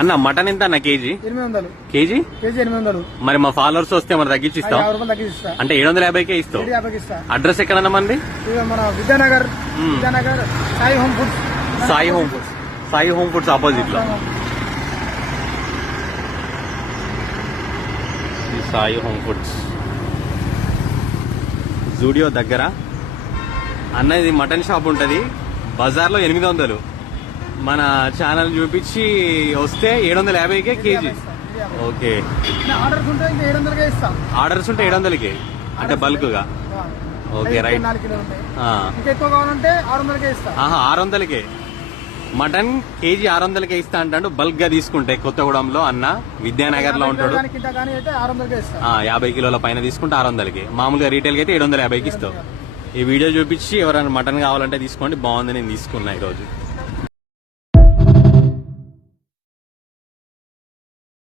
అన్న మటన్ ఎంత అన్న కేజీ? 800 కేజీ? కేజీ 800. మరి మా ఫాలోవర్స్ వస్తే మరి తగ్గించి ఇస్తాం. 50 రూపాయలు తగ్గిస్తా. అంటే 750కే ఇస్తాం. 750 ఇస్తా. అడ్రస్ ఎక్కడన్నా మంది? మన Vidyanagar Sai home foods. Sai home foods opposite లో. సాయి హోమ్ ఫుడ్స్ జూడియో దగ్గర అన్న. ఇది మటన్ షాప్ ఉంటది బజార్ లో 800. మన ఛానల్ చూపించి వస్తే 750కే కేజీ. ఓకే. ఆర్డర్స్ ఉంటే 700కే ఇస్తా. ఆర్డర్స్ ఉంటే 700కే అంటే బల్క్ గా. Okay right. ఇంకా ఎక్కువ కావాలంటే 600కే ఇస్తా. 600కే మటన్ కేజీ 600కే ఇస్తా అంటాడు. బల్క్ గా తీసుకుంటే కొత్తగూడెంలో అన్న విద్యానగర్ లో ఉంటాడు. 50 కిలోల పైన తీసుకుంటే 600కి. మామూలుగా రీటైల్ కి అయితే 750కి ఇస్తావు. ఈ వీడియో చూపించి ఎవరైనా మటన్ కావాలంటే తీసుకోండి. బాగుంది, నేను తీసుకున్నా ఈరోజు.